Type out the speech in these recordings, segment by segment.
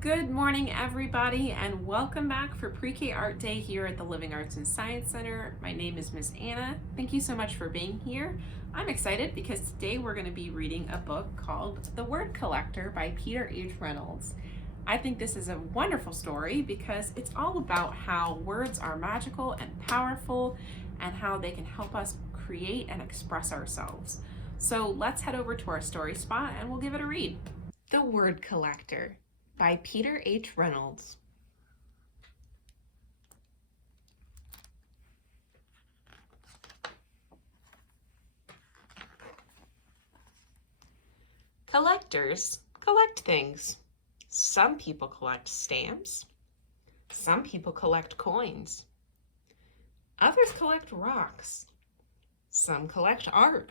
Good morning, everybody, and welcome back for Pre-K Art Day here at the Living Arts and Science Center. My name is Miss Anna. Thank you so much for being here. I'm excited because today we're going to be reading a book called The Word Collector by Peter H. Reynolds. I think this is a wonderful story because it's all about how words are magical and powerful and how they can help us create and express ourselves. So let's head over to our story spot and we'll give it a read. The Word Collector by Peter H. Reynolds. Collectors collect things. Some people collect stamps. Some people collect coins. Others collect rocks. Some collect art.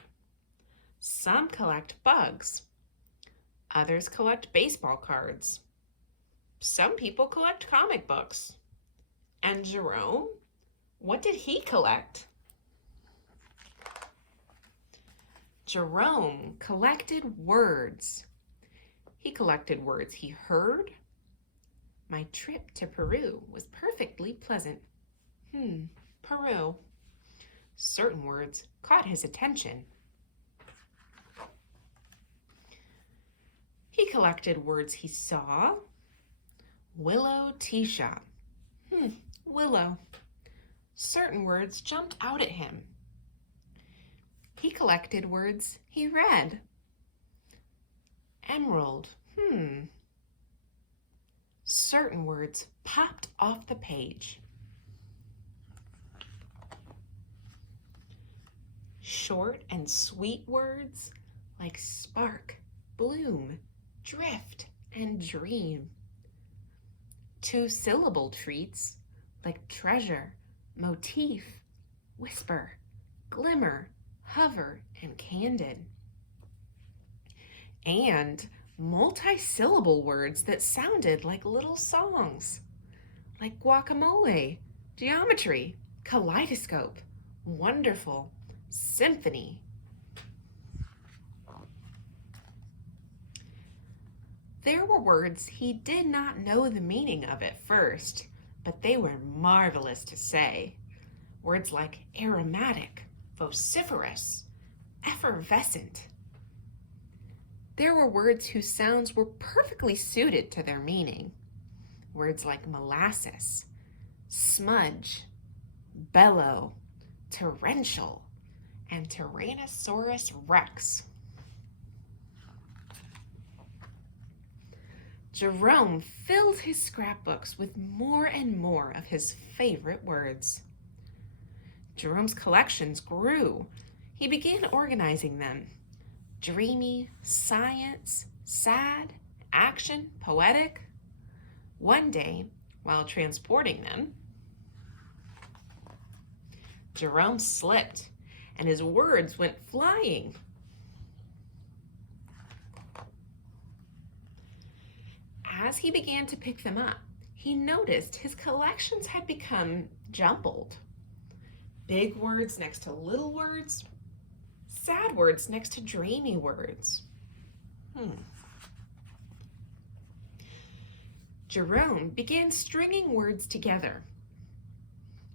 Some collect bugs. Others collect baseball cards. Some people collect comic books. And Jerome, what did he collect? Jerome collected words. He collected words he heard. My trip to Peru was perfectly pleasant. Peru. Certain words caught his attention. He collected words he saw. Willow tea shop. Willow. Certain words jumped out at him. He collected words he read. Emerald. Certain words popped off the page. Short and sweet words like spark, bloom, drift, and dream. Two-syllable treats like treasure, motif, whisper, glimmer, hover, and candid. And multi-syllable words that sounded like little songs, like guacamole, geometry, kaleidoscope, wonderful, symphony. There were words he did not know the meaning of at first, but they were marvelous to say. Words like aromatic, vociferous, effervescent. There were words whose sounds were perfectly suited to their meaning. Words like molasses, smudge, bellow, torrential, and Tyrannosaurus Rex. Jerome filled his scrapbooks with more and more of his favorite words. Jerome's collections grew. He began organizing them. Dreamy, science, sad, action, poetic. One day, while transporting them, Jerome slipped and his words went flying. As he began to pick them up, he noticed his collections had become jumbled. Big words next to little words, sad words next to dreamy words. Jerome began stringing words together.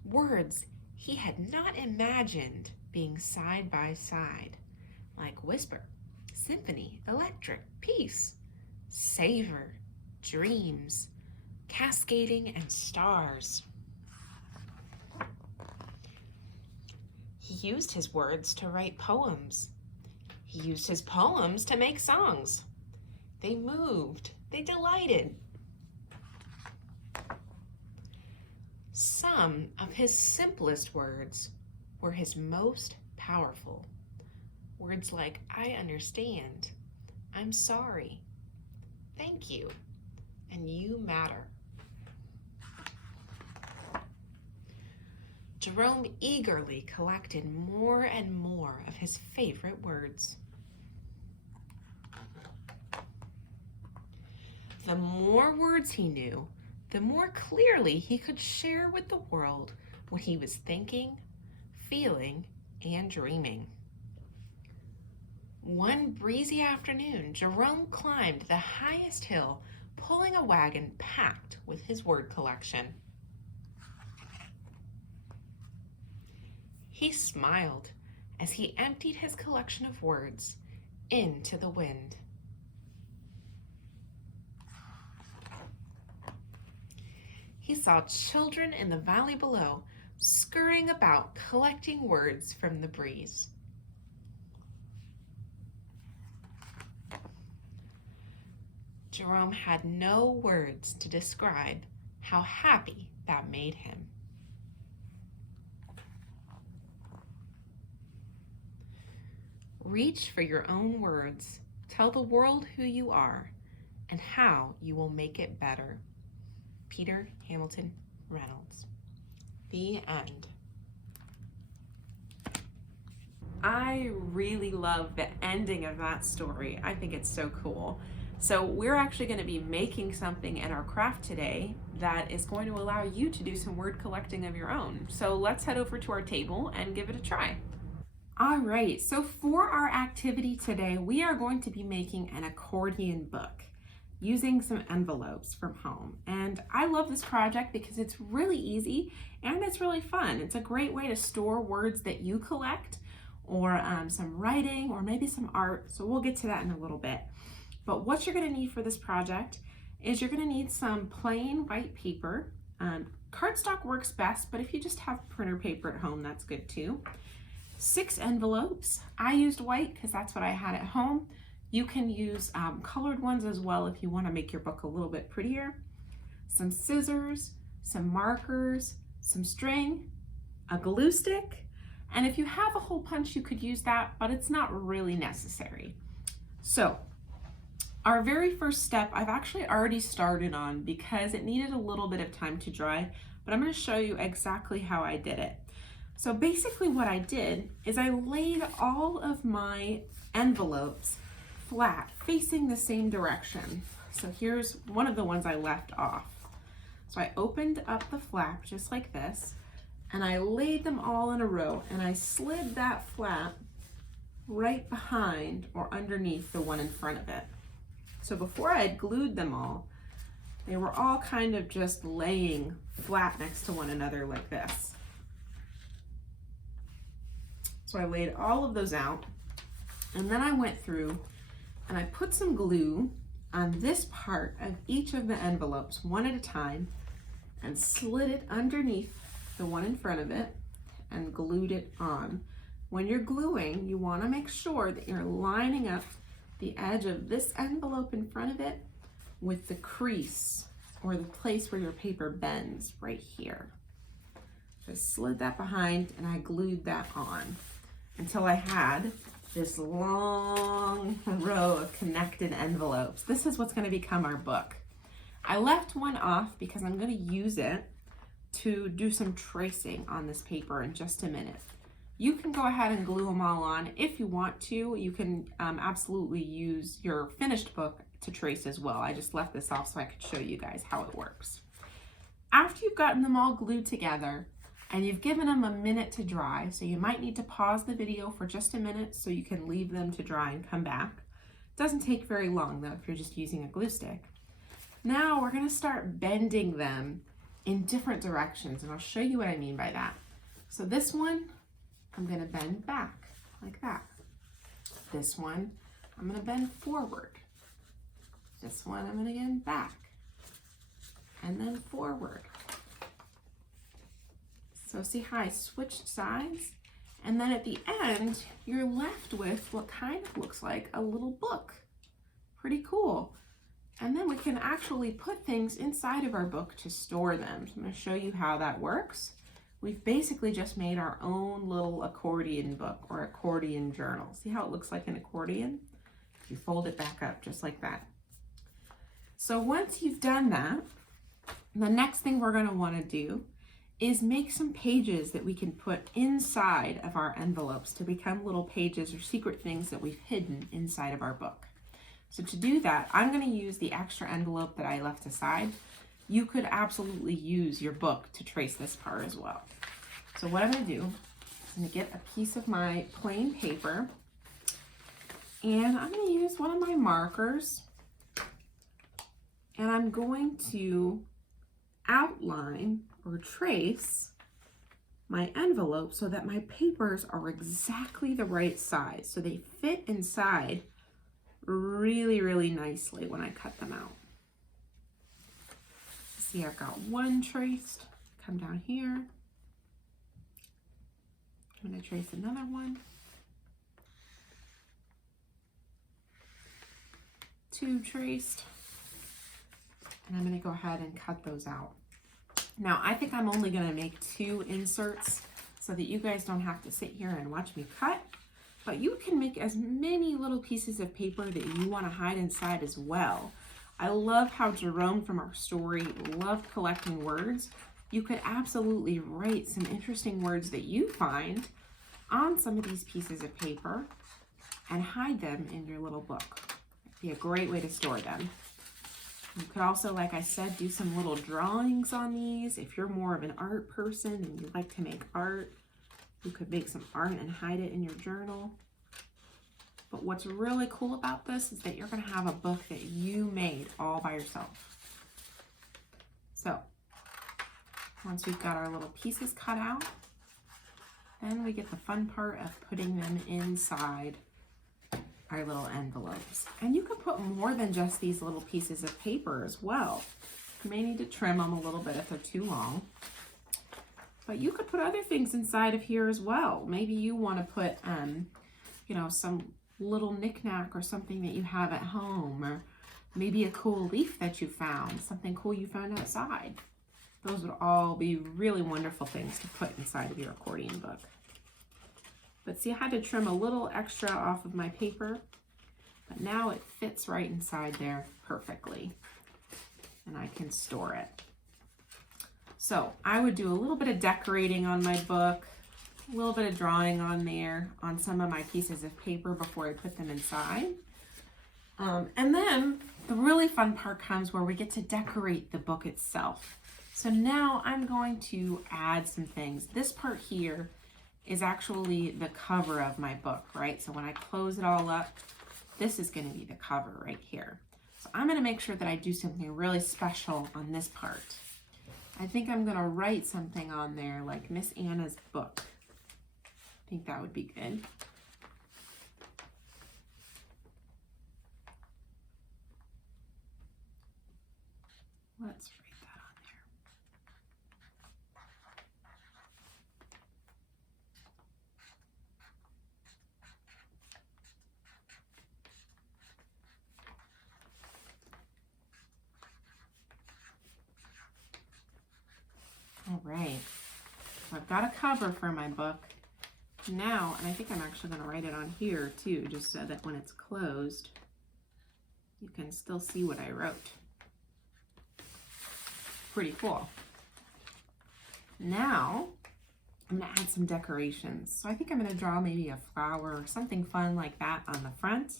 Words he had not imagined being side by side, like whisper, symphony, electric, peace, savor, dreams, cascading, and stars. He used his words to write poems. He used his poems to make songs. They moved, they delighted. Some of his simplest words were his most powerful. Words like, I understand, I'm sorry, thank you, and you matter. Jerome eagerly collected more and more of his favorite words. The more words he knew, the more clearly he could share with the world what he was thinking, feeling, and dreaming. One breezy afternoon, Jerome climbed the highest hill pulling a wagon packed with his word collection. He smiled as he emptied his collection of words into the wind. He saw children in the valley below scurrying about collecting words from the breeze. Jerome had no words to describe how happy that made him. Reach for your own words. Tell the world who you are and how you will make it better. Peter Hamilton Reynolds. The end. I really love the ending of that story. I think it's so cool. So we're actually going to be making something in our craft today that is going to allow you to do some word collecting of your own. So let's head over to our table and give it a try. All right, so for our activity today, we are going to be making an accordion book using some envelopes from home. And I love this project because it's really easy and it's really fun. It's a great way to store words that you collect or some writing or maybe some art. So we'll get to that in a little bit. But what you're gonna need for this project is you're gonna need some plain white paper. Cardstock works best, but if you just have printer paper at home, that's good too. 6 envelopes. I used white because that's what I had at home. You can use colored ones as well if you want to make your book a little bit prettier. Some scissors, some markers, some string, a glue stick, and if you have a hole punch, you could use that, but it's not really necessary. So, our very first step, I've actually already started on because it needed a little bit of time to dry, but I'm going to show you exactly how I did it. So basically what I did is I laid all of my envelopes flat, facing the same direction. So here's one of the ones I left off. So I opened up the flap just like this, and I laid them all in a row, and I slid that flap right behind or underneath the one in front of it. So before I had glued them all, they were all kind of just laying flat next to one another like this. So I laid all of those out, and then I went through and I put some glue on this part of each of the envelopes one at a time and slid it underneath the one in front of it and glued it on. When you're gluing, you want to make sure that you're lining up the edge of this envelope in front of it with the crease or the place where your paper bends right here. So I slid that behind and I glued that on until I had this long row of connected envelopes. This is what's going to become our book. I left one off because I'm going to use it to do some tracing on this paper in just a minute. You can go ahead and glue them all on if you want to. You can absolutely use your finished book to trace as well. I just left this off so I could show you guys how it works. After you've gotten them all glued together, and you've given them a minute to dry, so you might need to pause the video for just a minute so you can leave them to dry and come back. It doesn't take very long though if you're just using a glue stick. Now we're going to start bending them in different directions, and I'll show you what I mean by that. So this one, I'm going to bend back like that. This one, I'm going to bend forward. This one, I'm going to bend back and then forward. So see how I switched sides? And then at the end, you're left with what kind of looks like a little book. Pretty cool. And then we can actually put things inside of our book to store them. So I'm going to show you how that works. We've basically just made our own little accordion book or accordion journal. See how it looks like an accordion? You fold it back up just like that. So once you've done that, the next thing we're going to want to do is make some pages that we can put inside of our envelopes to become little pages or secret things that we've hidden inside of our book. So to do that, I'm going to use the extra envelope that I left aside. You could absolutely use your book to trace this part as well. So what I'm going to do is I'm going to get a piece of my plain paper, and I'm going to use one of my markers, and I'm going to outline or trace my envelope so that my papers are exactly the right size, so they fit inside really, really nicely when I cut them out. See, I've got one traced. Come down here. I'm going to trace another one. 2 traced. And I'm going to go ahead and cut those out. Now, I think I'm only going to make 2 inserts so that you guys don't have to sit here and watch me cut. But you can make as many little pieces of paper that you want to hide inside as well. I love how Jerome from our story loved collecting words. You could absolutely write some interesting words that you find on some of these pieces of paper and hide them in your little book. It'd be a great way to store them. You could also, like I said, do some little drawings on these. If you're more of an art person and you like to make art, you could make some art and hide it in your journal. But what's really cool about this is that you're going to have a book that you made all by yourself. So, once we've got our little pieces cut out, then we get the fun part of putting them inside our little envelopes. And you could put more than just these little pieces of paper as well. You may need to trim them a little bit if they're too long. But you could put other things inside of here as well. Maybe you want to put, you know, some little knickknack or something that you have at home, or maybe a cool leaf that you found, something cool you found outside. Those would all be really wonderful things to put inside of your accordion book. But see, I had to trim a little extra off of my paper, but now it fits right inside there perfectly, and I can store it. So I would do a little bit of decorating on my book, a little bit of drawing on there on some of my pieces of paper before I put them inside. And then the really fun part comes where we get to decorate the book itself. So now I'm going to add some things. This part here is actually the cover of my book, right? So when I close it all up, this is going to be the cover right here. So I'm going to make sure that I do something really special on this part. I think I'm going to write something on there like Miss Anna's book. I think that would be good. Let's write that on there. All right. So I've got a cover for my book. Now, and I think I'm actually going to write it on here too, just so that when it's closed, you can still see what I wrote. Pretty cool. Now, I'm going to add some decorations. So I think I'm going to draw maybe a flower or something fun like that on the front.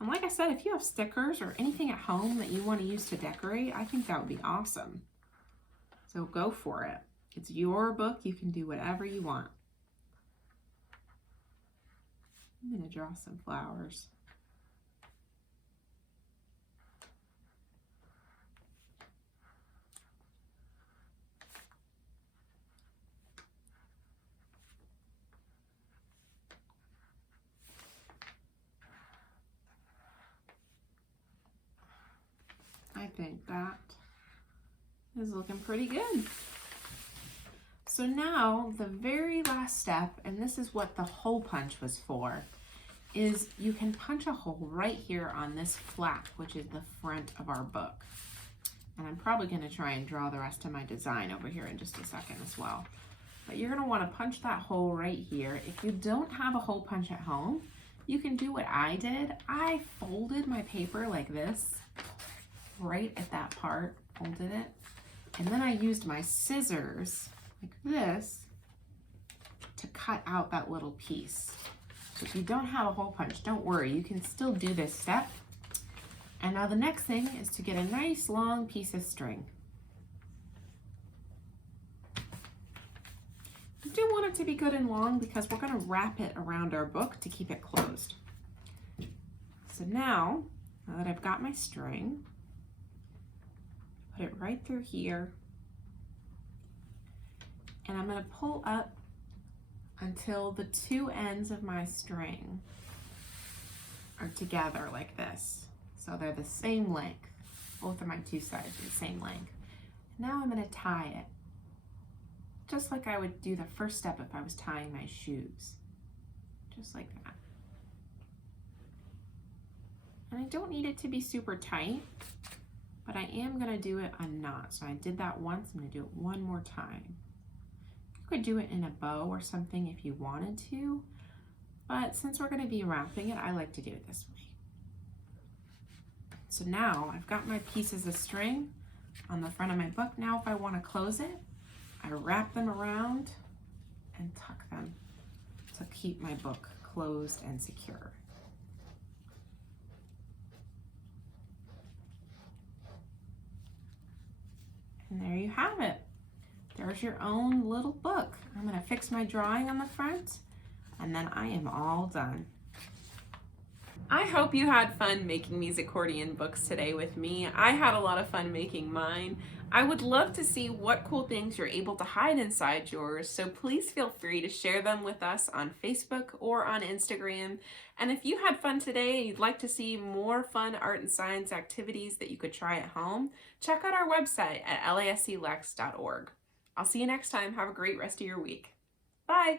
And like I said, if you have stickers or anything at home that you want to use to decorate, I think that would be awesome. So go for it. It's your book. You can do whatever you want. I'm going to draw some flowers. I think that is looking pretty good. So now the very last step, and this is what the hole punch was for, is you can punch a hole right here on this flap, which is the front of our book. And I'm probably going to try and draw the rest of my design over here in just a second as well. But you're going to want to punch that hole right here. If you don't have a hole punch at home, you can do what I did. I folded my paper like this, right at that part, folded it. And then I used my scissors like this to cut out that little piece. So if you don't have a hole punch, don't worry, you can still do this step. And now the next thing is to get a nice long piece of string. You do want it to be good and long because we're going to wrap it around our book to keep it closed. So now that I've got my string, Put it right through here. And I'm going to pull up until the two ends of my string are together like this. So they're the same length. Both of my two sides are the same length. Now I'm going to tie it, just like I would do the first step if I was tying my shoes. Just like that. And I don't need it to be super tight, but I am going to do it a knot. So I did that once, I'm going to do it one more time. You could do it in a bow or something if you wanted to, but since we're going to be wrapping it, I like to do it this way. So now I've got my pieces of string on the front of my book. Now if I want to close it, I wrap them around and tuck them to keep my book closed and secure. And there you have it. There's your own little book. I'm going to fix my drawing on the front, and then I am all done. I hope you had fun making these accordion books today with me. I had a lot of fun making mine. I would love to see what cool things you're able to hide inside yours, so please feel free to share them with us on Facebook or on Instagram. And if you had fun today and you'd like to see more fun art and science activities that you could try at home, check out our website at lasclex.org. I'll see you next time. Have a great rest of your week. Bye!